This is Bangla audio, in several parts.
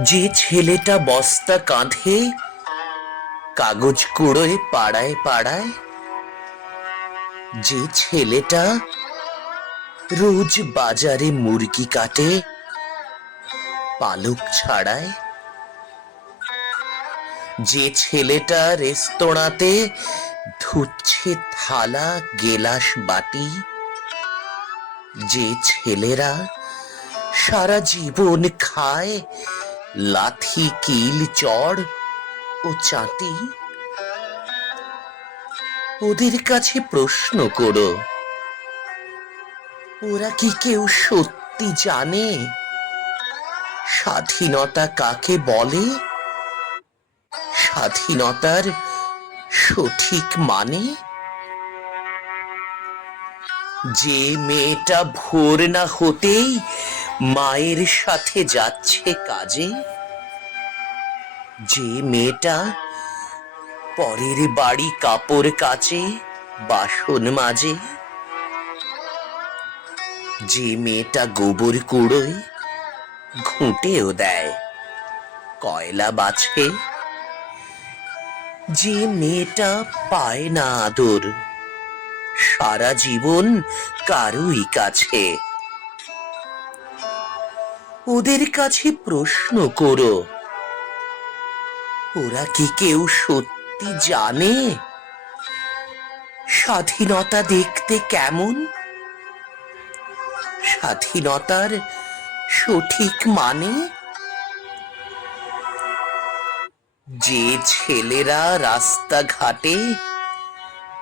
যে ছেলেটা বস্তা কাঁধে কাগজ কুড়োয় পাড়ায় পাড়ায়, যে ছেলেটা রোজ বাজারে মুরগি কাটে পালক ছাড়ায়, যে ছেলেটা রেস্তোরাঁতে ধুচ্ছে থালা গেলাস বাটি, যে ছেলেরা সারা জীবন খায় লাথি কিল চড় ও চাটি, ওদের কাছে প্রশ্ন করো, ওরা কি কেউ সত্যি জানে স্বাধীনতা কাকে বলে, স্বাধীনতার সঠিক মানে? যে মেয়েটা ভোর না হতেই মায়ের সাথে যাচ্ছে কাজে, যে মেয়েটা পরের বাড়ি কাপড় কাচে বাসন মাজে, যে মেয়েটা গোবর কুড়োয় ঘুঁটেও দেয় কয়লা বাছে, যে মেয়েটা পায় না আদর সারা জীবন কারুই কাছে, ওদের কাছে প্রশ্ন করো, ওরা কি কেউ সত্যি জানে স্বাধীনতা দেখতে কেমন, স্বাধীনতার সঠিক মানে? যে ছেলেরা রাস্তাঘাটে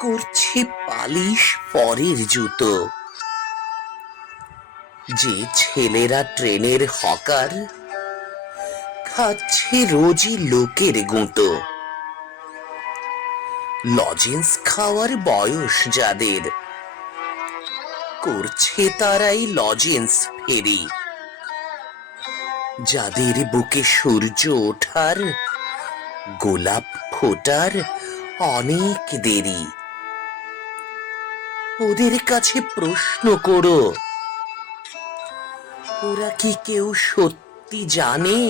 করছে পালিশ পরের জুতো, যে ছেলেরা ট্রেনের হকার খাচ্ছে রোজই লোকের গুঁতো, লজেন্স খাওয়ার বয়স যাদের করছে তারাই লজেন্স ফেরি, যাদের বুকে সূর্য ওঠার গোলাপ ফোটার অনেক দেরি, ওদের কাছে প্রশ্ন করো, ওরা কি কেউ সত্যি জানে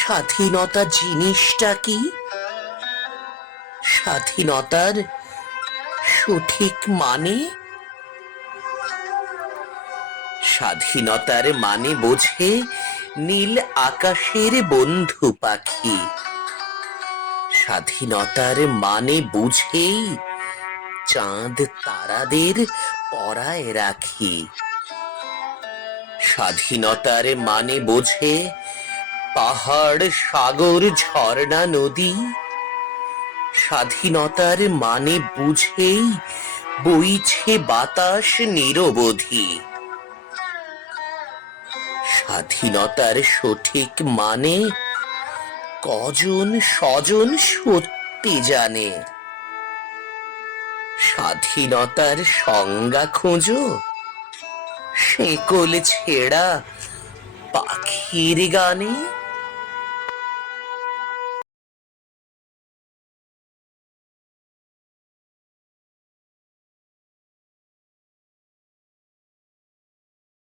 স্বাধীনতা জিনিসটা কি, স্বাধীনতার সঠিক মানে? স্বাধীনতার মানে বোঝে নীল আকাশের বন্ধু পাখি, স্বাধীনতার মানে বুঝেই চাঁদ তারাদের পরায় রাখি, স্বাধীনতার মানে বোঝে পাহাড় সাগর ঝর্ণা নদী, স্বাধীনতার মানে বুঝেই বইছে বাতাস নিরবধি, স্বাধীনতার সঠিক মানে কজন স্বজন সত্যি জানে, স্বাধীনতার সংজ্ঞা খোঁজো শেকল ছেঁড়া পাখির গানে।